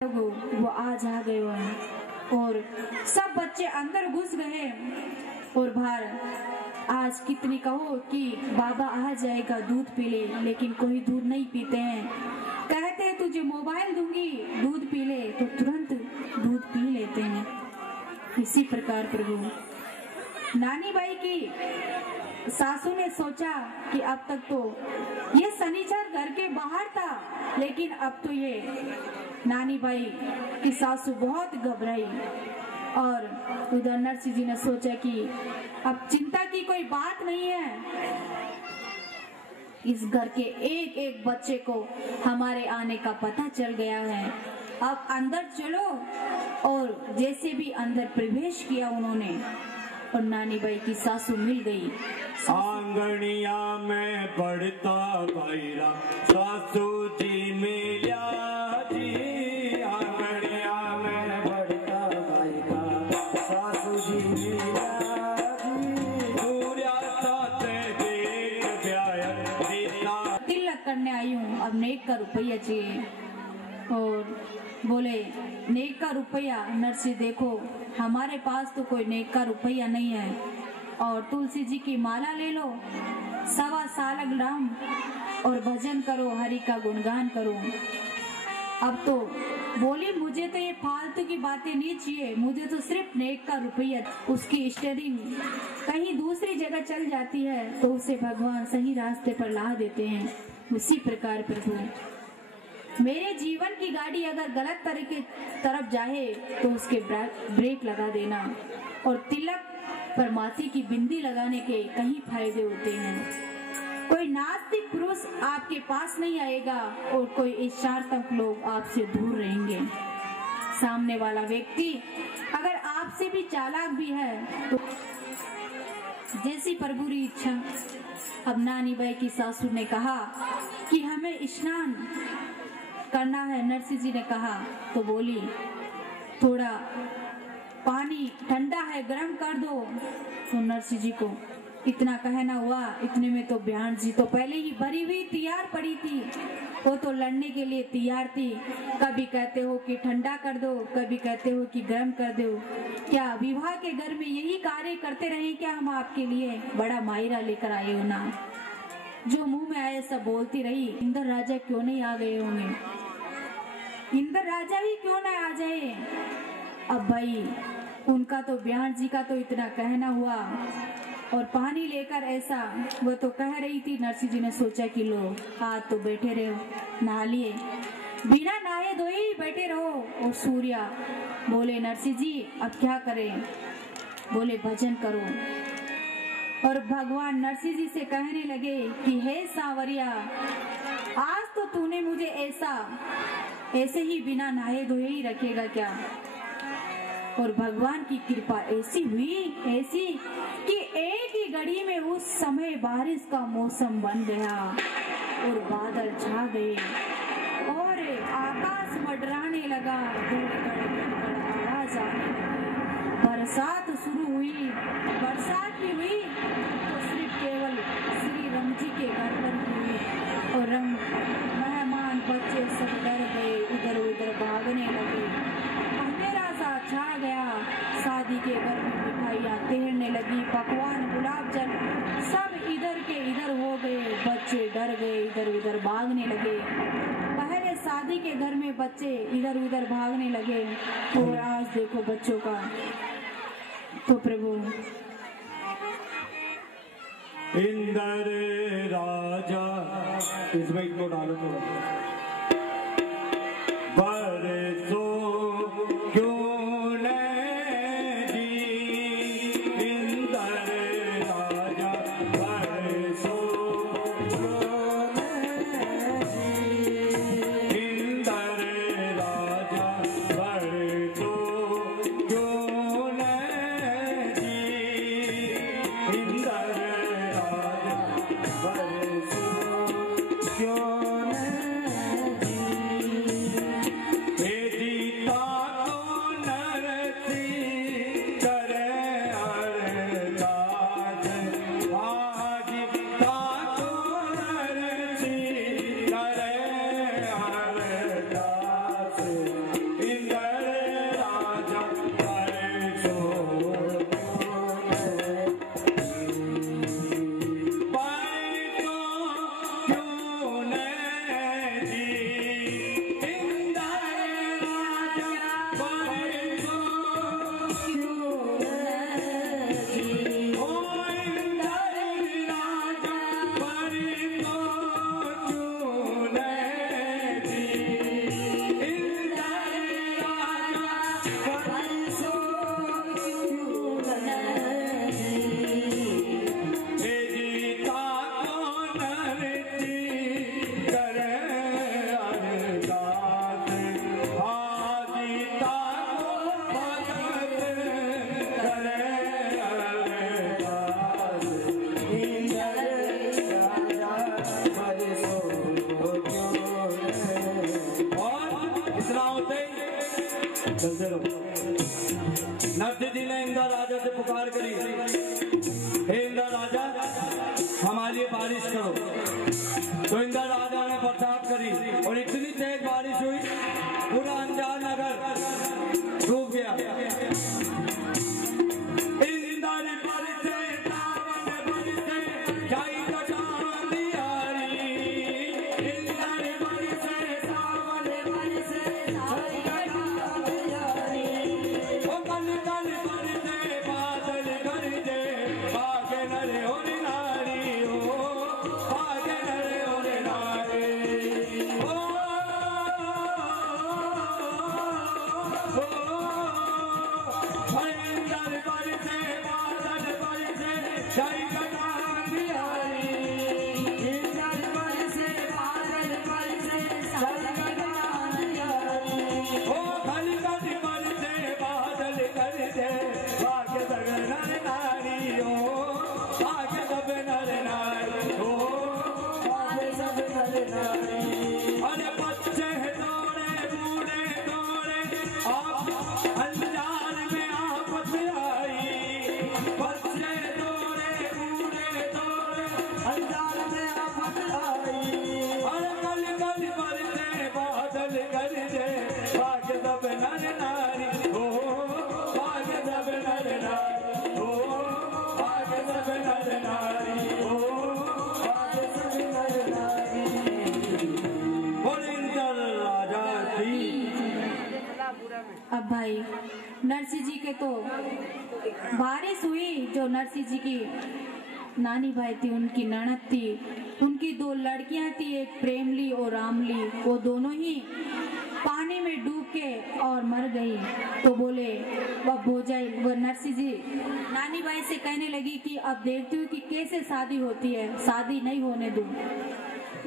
वो आज आ गए हैं और सब बच्चे अंदर घुस गए और बाहर आज कितनी कहो कि बाबा आ जाएगा दूध पी ले, लेकिन कोई दूध नहीं पीते हैं। कहते हैं तुझे मोबाइल दूंगी दूध पी ले, तो तुरंत दूध पी लेते हैं। इसी प्रकार प्रभु नानी बाई की सासू ने सोचा कि अब तक तो ये शनिचर घर के बाहर था, लेकिन अब तो ये नानी बाई की सासू बहुत घबराई और उधर नरसिंह जी ने सोचा कि अब चिंता की कोई बात नहीं है, इस घर के एक एक बच्चे को हमारे आने का पता चल गया है। अब अंदर चलो। और जैसे भी अंदर प्रवेश किया उन्होंने और नानी बाई की सासू मिल गई। आंगनिया में पड़ता भैरा सासू जी मिल्या जी, आंगनिया में पड़ता भैरा सासू जी मिल्या जी, सूर्यास्त देख ब्याह तिलक करने आई हूँ, अब नेक का रुपया चाहिए। और बोले नेक का रुपया? नरसिंह देखो हमारे पास तो कोई नेक का रुपया नहीं है, और तुलसी जी की माला ले लो, 1.25 साल राम और भजन करो, हरि का गुणगान करो। अब तो बोली मुझे तो ये फालतू की बातें नहीं चाहिए, मुझे तो सिर्फ नेक का रुपया। उसकी स्टेयरिंग कहीं दूसरी जगह चल जाती है तो उसे भगवान सही रास्ते पर ला देते हैं। उसी प्रकार प्रभु मेरे जीवन की गाड़ी अगर गलत तरीके तरफ जाए तो उसके ब्रेक लगा देना। और तिलक पर माथे की बिंदी लगाने के कई फायदे होते हैं। कोई नास्तिक पुरुष आपके पास नहीं आएगा और कोई इच्छार्थक लोग आपसे दूर रहेंगे। सामने वाला व्यक्ति अगर आपसे भी चालाक भी है तो जैसी प्रभु की इच्छा। अब नानी बाई की सासू ने कहा कि हमें स्नान करना है। नरसिंह जी ने कहा तो बोली थोड़ा पानी ठंडा है गर्म कर दो। तो नरसिंह जी को इतना कहना हुआ, इतने में तो बयान जी तो पहले ही भरी हुई तैयार पड़ी थी, वो तो लड़ने के लिए तैयार थी। कभी कहते हो कि ठंडा कर दो, कभी कहते हो कि गर्म कर दो। क्या विवाह के घर में यही कार्य करते रहे क्या हम आपके लिए? बड़ा मायरा लेकर आए हो ना, जो मुंह में आए सब बोलती रही। इंद्र राजा क्यों नहीं आ गए होंगे, इंद्र राजा ही क्यों ना आ जाए। अब भाई उनका तो बयान जी का तो इतना कहना हुआ और पानी लेकर ऐसा वो तो कह रही थी। नरसिंह जी ने सोचा कि लो आज तो बैठे रहो, नहा लिए, बिना नहाए धोए ही बैठे रहो। और सूर्या बोले नरसिंह जी अब क्या करें? बोले भजन करो। और भगवान नरसिंह जी से कहने लगे कि हे सांवरिया, आज तो तूने मुझे ऐसे ही बिना नहाए धोए ही रखेगा क्या? और भगवान की कृपा ऐसी हुई, ऐसी कि एक ही घड़ी में उस समय बारिश का मौसम बन गया और बादल छा गए और आकाश मडराने लगा, आवाज आने लगी, बरसात शुरू हुई। बरसात भी हुई तो सिर्फ केवल श्री राम जी के घर पर हुई और मेहमान बच्चे सब डर गए, इधर उधर भागने लगे। अंधेरा सा छा गया, शादी के घर में मिठाइयाँ तैरने लगी, पकवान गुलाब जल सब इधर के इधर हो गए। बच्चे डर गए, इधर उधर भागने लगे। पहले शादी के घर में बच्चे इधर उधर भागने लगे और आज देखो बच्चों का। तो प्रभु इंद्र राजा इसमें इनको डालो थोड़ा। बरसो क्यों न जी इंद्र राजा, बरसो क्यों न जी इंद्र राजा, बरसो क्यों न जी इंद्र राजा, बरसो क्यों न चलते रहो। नरसिंह जी ने इंद्र राजा से पुकार करी, हे इंद्र राजा हमारे लिए बारिश करो। तो इंद्र राजा ने बरसात करी और इतनी तेज बारिश हुई पूरा अंजार नगर डूब गया। अब भाई नरसिंह जी के तो बारिश हुई, जो नरसिंह जी की नानी भाई थी, उनकी ननद थी, उनकी दो लड़कियां थी, एक प्रेमली और रामली, वो दोनों ही पानी में डूब के और मर गई। तो बोले अब हो जाए, वो नरसिंह जी नानी भाई से कहने लगी कि अब देखती हूँ कि कैसे शादी होती है, शादी नहीं होने दूं।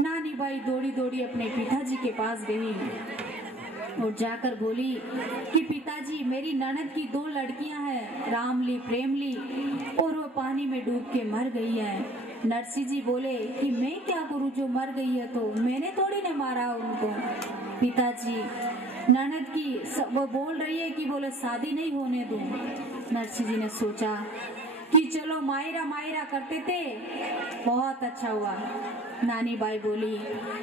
नानी भाई दौड़ी दौड़ी अपने पिताजी के पास गई और जाकर बोली कि पिताजी मेरी ननद की दो लड़कियां हैं, रामली प्रेमली, और वो पानी में डूब के मर गई है। नरसिंह जी बोले कि मैं क्या करूं, जो मर गई है तो मैंने थोड़ी ने मारा उनको। पिताजी ननद की वो बोल रही है कि बोले शादी नहीं होने दूं। नरसिंह जी ने सोचा कि चलो मायरा मायरा करते थे, बहुत अच्छा हुआ। नानी बाई बोली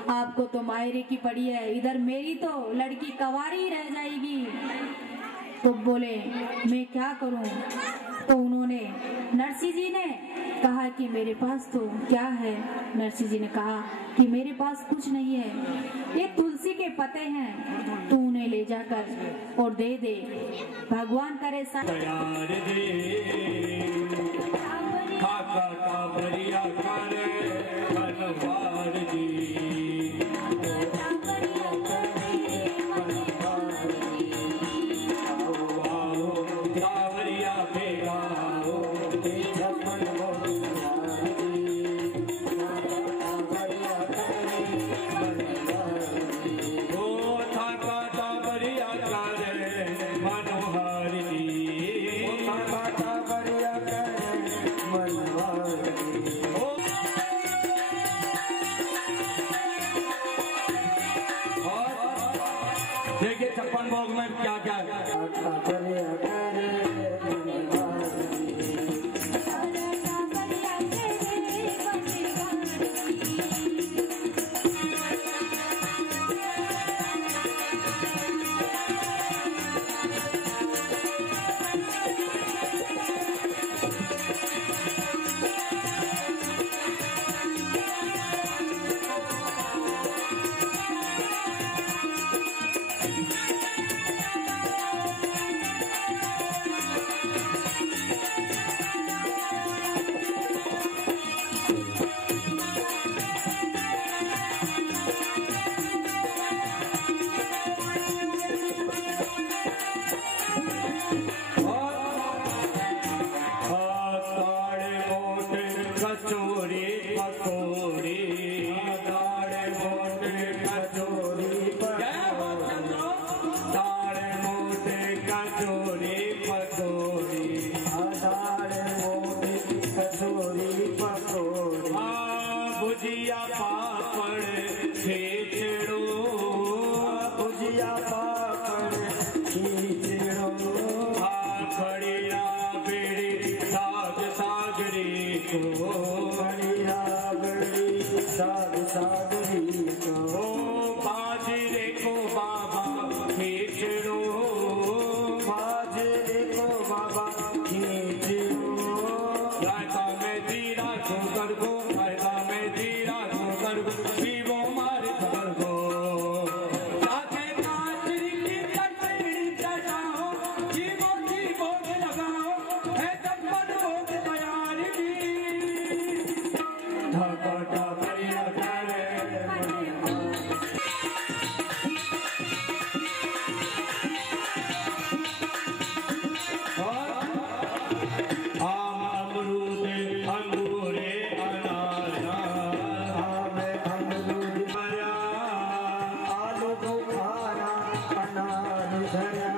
आपको तो मायरे की पड़ी है, इधर मेरी तो लड़की कवारी रह जाएगी। तो बोले मैं क्या करूं। तो उन्होंने नरसिंह जी ने कहा कि मेरे पास तो क्या है। नरसिंह जी ने कहा कि मेरे पास कुछ नहीं है, ये तुलसी के पत्ते हैं, तू उन्हें ले जाकर और दे दे, भगवान करे देखिए 56 भोग में क्या क्या है। राजा